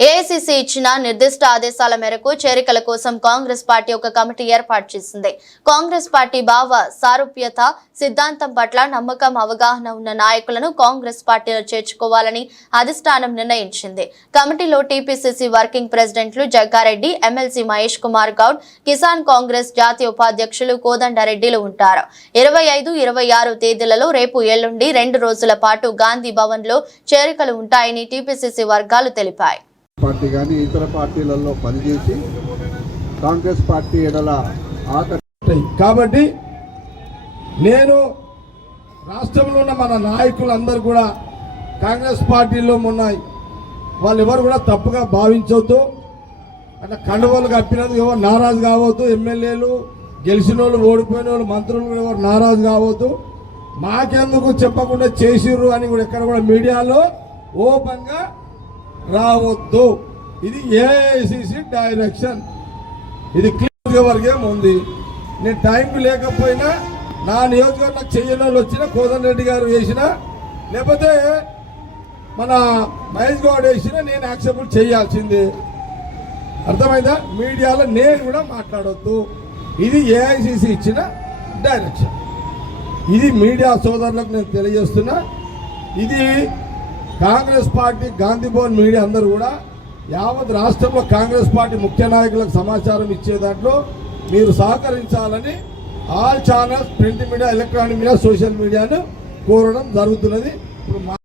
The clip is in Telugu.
ఏఐసీసీ ఇచ్చిన నిర్దిష్ట ఆదేశాల మేరకు చేరికల కోసం కాంగ్రెస్ పార్టీ ఒక కమిటీ ఏర్పాటు చేసింది. కాంగ్రెస్ పార్టీ భావ సారూప్యత సిద్ధాంతం పట్ల నమ్మకం, అవగాహన ఉన్న నాయకులను కాంగ్రెస్ పార్టీలో చేర్చుకోవాలని అధిష్టానం నిర్ణయించింది. కమిటీలో టీపీసీసీ వర్కింగ్ ప్రెసిడెంట్లు జగ్గారెడ్డి, ఎమ్మెల్సీ మహేష్ కుమార్ గౌడ్, కిసాన్ కాంగ్రెస్ జాతీయ ఉపాధ్యక్షులు కోదండరెడ్డిలు ఉంటారు. 25, 26 తేదీలలో రేపు ఎల్లుండి 2 రోజుల పాటు గాంధీ భవన్ లో చేరికలు ఉంటాయని టీపీసీసీ వర్గాలు తెలిపాయి. పార్టీ కానీ ఇతర పార్టీలలో పనిచేసి కాంగ్రెస్ పార్టీ ఎడల కాబట్టి నేను రాష్ట్రంలో ఉన్న మన నాయకులందరూ కూడా కాంగ్రెస్ పార్టీలో ఉన్నాయి. వాళ్ళు ఎవరు కూడా తప్పుగా భావించవద్దు. అట్లా కండువలు కప్పినందుకు ఎవరు నారాజు కావద్దు. ఎమ్మెల్యేలు గెలిచిన వాళ్ళు, ఓడిపోయిన వాళ్ళు, మంత్రులు కూడా ఎవరు నారాజు కావద్దు. మాకెందుకు చెప్పకుండా చేసిర్రు అని కూడా ఎక్కడ కూడా మీడియాలో ఓపెన్గా రావద్దు. ఇది ఏఐసీసీ డైరెక్షన్. ఇది క్లియర్గా వర్గం ఉంది. నేను టైంకి లేకపోయినా నా నియోజకవర్గం చెయ్యని వాళ్ళు వచ్చినా, కోదండరెడ్డి గారు వేసినా, లేకపోతే మన మహేష్ గౌడ్ వేసినా నేను యాక్సెప్ట్ చేయాల్సిందే. అర్థమైందా? మీడియాలో నేను కూడా మాట్లాడొద్దు. ఇది ఏఐసీసీ ఇచ్చిన డైరెక్షన్. ఇది మీడియా సోదరులకు నేను తెలియజేస్తున్నా. ఇది కాంగ్రెస్ పార్టీ గాంధీ భవన్ మీడియా అందరూ కూడా యావత్ రాష్ట్రంలో కాంగ్రెస్ పార్టీ ముఖ్య నాయకులకు సమాచారం ఇచ్చే దాంట్లో మీరు సహకరించాలని all channels, print media, electronic media, social మీడియాను కోరడం జరుగుతున్నది. ఇప్పుడు